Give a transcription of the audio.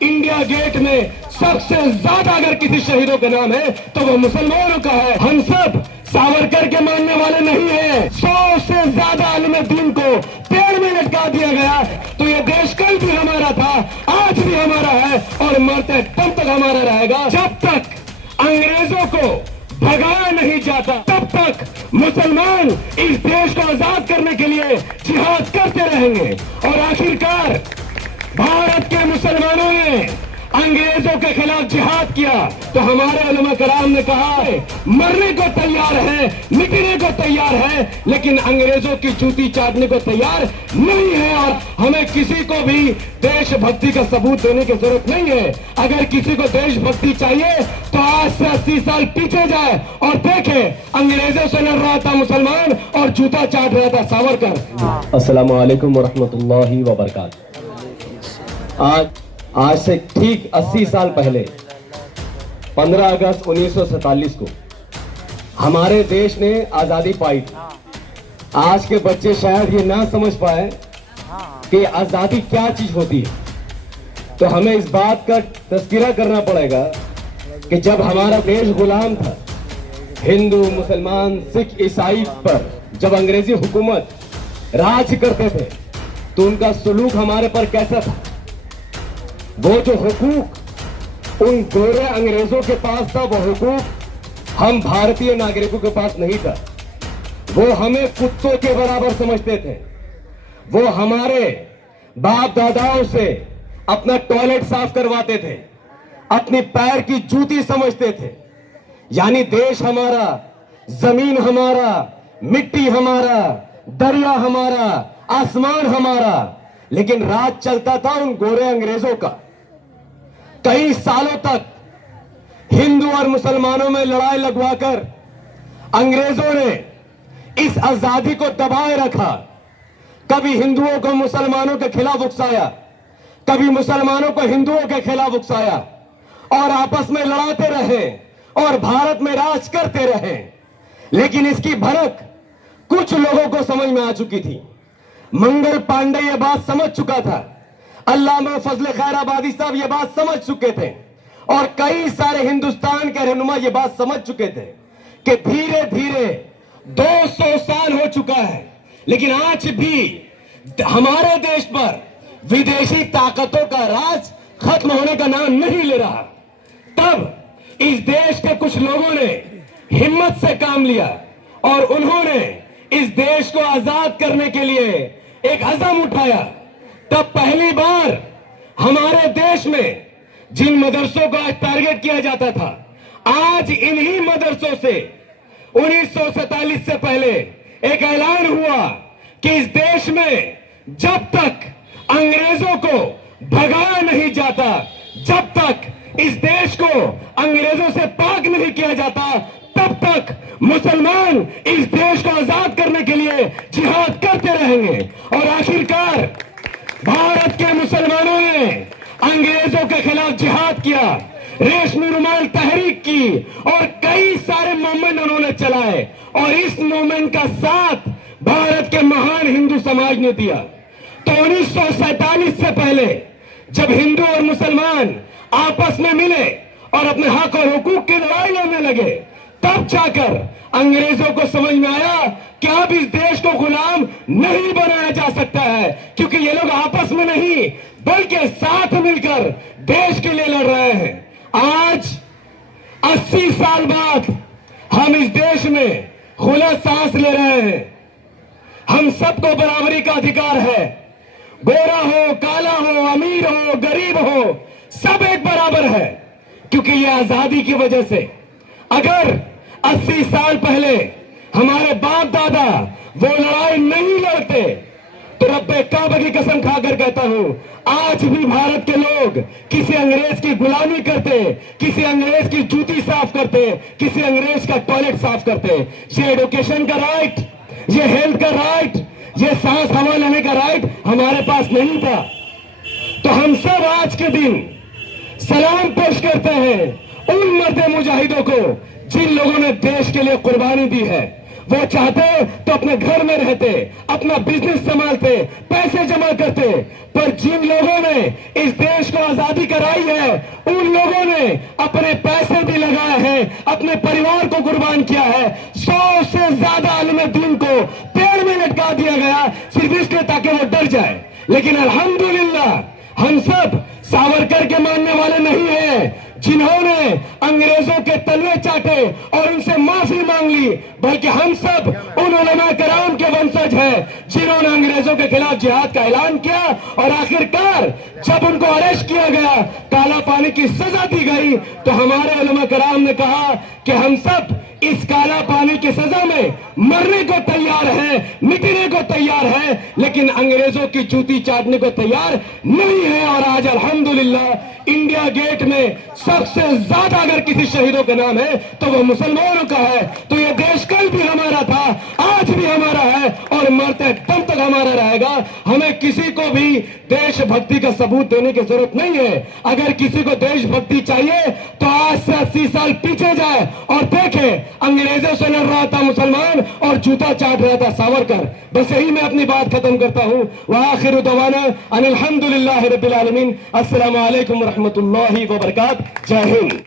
India gate में सबसे ज्यादा अगर किसी शहीदों का नाम है तो वो मुसलमानों का है। हम सब सावरकर के मानने वाले नहीं हैं। 100 से ज्यादा आलिम दीन को पेड़ में लटका दिया गया। तो ये देश कल भी हमारा था, आज भी हमारा है और मरते दम तक हमारा रहेगा। जब तक अंग्रेजों को भगाया नहीं जाता तब तक मुसलमान इस देश को आजाद करने के लिए जिहाद करते रहेंगे। और आखिरकार भारत के मुसलमानों ने अंग्रेजों के खिलाफ जिहाद किया तो हमारे उलमा कराम ने कहा है मरने को तैयार है, मिटने को तैयार है, लेकिन अंग्रेजों की जूती चाटने को तैयार नहीं है। और हमें किसी को भी देशभक्ति का सबूत देने की जरूरत नहीं है। अगर किसी को देशभक्ति चाहिए तो आज से 80 साल पीछे जाए और देखे अंग्रेजों से लड़ रहा था मुसलमान और जूता चाट रहा था सावरकर। अस्सलाम वालेकुम वरहमतुल्लाहि वबरकातुहू। आज से ठीक 80 साल पहले 15 अगस्त 1947 को हमारे देश ने आजादी पाई थी। आज के बच्चे शायद ये ना समझ पाए कि आजादी क्या चीज होती है। तो हमें इस बात का तज़किरा करना पड़ेगा कि जब हमारा देश गुलाम था, हिंदू मुसलमान सिख ईसाई पर जब अंग्रेजी हुकूमत राज करते थे तो उनका सलूक हमारे पर कैसा था। वो जो हुकूक उन गोरे अंग्रेजों के पास था, वो हुकूक हम भारतीय नागरिकों के पास नहीं था। वो हमें कुत्तों के बराबर समझते थे। वो हमारे बाप दादाओं से अपना टॉयलेट साफ करवाते थे, अपनी पैर की जूती समझते थे। यानी देश हमारा, जमीन हमारा, मिट्टी हमारा, दरिया हमारा, आसमान हमारा, लेकिन राज चलता था उन गोरे अंग्रेजों का। कई सालों तक हिंदू और मुसलमानों में लड़ाई लगवाकर अंग्रेजों ने इस आजादी को दबाए रखा। कभी हिंदुओं को मुसलमानों के खिलाफ उकसाया, कभी मुसलमानों को हिंदुओं के खिलाफ उकसाया और आपस में लड़ाते रहे और भारत में राज करते रहे। लेकिन इसकी भनक कुछ लोगों को समझ में आ चुकी थी। मंगल पांडे ये बात समझ चुका था, अल्लामा फजल खैराबादी साहब ये बात समझ चुके थे और कई सारे हिंदुस्तान के रहनुमा ये बात समझ चुके थे कि धीरे धीरे 200 साल हो चुका है, लेकिन आज भी हमारे देश पर विदेशी ताकतों का राज खत्म होने का नाम नहीं ले रहा। तब इस देश के कुछ लोगों ने हिम्मत से काम लिया और उन्होंने इस देश को आजाद करने के लिए एक अज़म उठाया। तब पहली बार हमारे देश में जिन मदरसों का टारगेट किया जाता था, आज इन्हीं मदरसों से 1947 से पहले एक ऐलान हुआ कि इस देश में जब तक अंग्रेजों को भगाया नहीं जाता, जब तक इस देश को अंग्रेजों से पाक नहीं किया जाता, तब तक मुसलमान इस देश को आजाद करने के लिए जिहाद करते रहेंगे। और आखिरकार भारत के मुसलमानों ने अंग्रेजों के खिलाफ जिहाद किया, रेशमी रुमाल तहरीक की और कई सारे मूवमेंट उन्होंने चलाए और इस मूवमेंट का साथ भारत के महान हिंदू समाज ने दिया। तो 1947 से पहले जब हिंदू और मुसलमान आपस में मिले और अपने हक और हुकूक की लड़ाई लड़ने लगे, तब जाकर अंग्रेजों को समझ में आया कि अब इस देश को गुलाम नहीं बनाया जा सकता है, क्योंकि ये लोग आपस में नहीं बल्कि साथ मिलकर देश के लिए लड़ रहे हैं। आज 80 साल बाद हम इस देश में खुला सांस ले रहे हैं। हम सबको बराबरी का अधिकार है। गोरा हो, काला हो, अमीर हो, गरीब हो, सब एक बराबर है, क्योंकि ये आजादी की वजह से। अगर 80 साल पहले हमारे बाप दादा वो लड़ाई नहीं लड़ते तो रब्बे काबा की कसम खाकर कहता हूं, आज भी भारत के लोग किसी अंग्रेज की गुलामी करते, किसी अंग्रेज की जूती साफ करते, किसी अंग्रेज का टॉयलेट साफ करते। ये एजुकेशन का राइट, ये हेल्थ का राइट, ये सांस हवा लेने का राइट हमारे पास नहीं था। तो हम सब आज के दिन सलाम पेश करते हैं उन मर्द मुजाहिदों को जिन लोगों ने देश के लिए कुर्बानी दी है। वो चाहते तो अपने घर में रहते, अपना बिजनेस संभालते, पैसे जमा करते, पर जिन लोगों ने इस देश को आजादी कराई है उन लोगों ने अपने पैसे भी लगाए हैं, अपने परिवार को कुर्बान किया है। 100 से ज्यादा आलिम दीन को पेड़ में लटका दिया गया सिर्फ इसलिए ताकि वो डर जाए। लेकिन अल्हम्दुलिल्लाह हम सब सावरकर के मानने वाले नहीं हैं जिन्होंने अंग्रेजों के तलवे चाटे और उनसे माफी मांग ली, बल्कि हम सब उन उलमा कराम के वंशज हैं जिन्होंने अंग्रेजों के खिलाफ जिहाद का ऐलान किया और आखिरकार जब उनको अरेस्ट किया गया, काला पानी की सजा दी गई, तो हमारे उलमा कराम ने कहा कि हम सब इस काला पानी की सजा में मरने को तैयार है, मिटने को तैयार है, लेकिन अंग्रेजों की जूती चाटने को तैयार नहीं है। और आज अल्हम्दुलिल्लाह इंडिया गेट में सबसे ज्यादा अगर किसी शहीदों का नाम है तो वो मुसलमानों का है। तो ये देश कल भी हमारा था, आज भी हमारा है और मरते दम तक हमारा रहेगा। हमें किसी को भी देशभक्ति का सबूत देने की जरूरत नहीं है। अगर किसी को देशभक्ति चाहिए तो आज से 80 साल पीछे जाए और देखे अंग्रेजों से लड़ रहा था मुसलमान और जूता चाट रहा था सावरकर। बस यही मैं अपनी बात खत्म करता हूं। व आखिरु दवाना अनिल हम्दुलिल्लाहि रब्बिल आलमीन। अस्सलामु अलैकुम व रहमतुल्लाहि व बरकातहू। जय हिंद।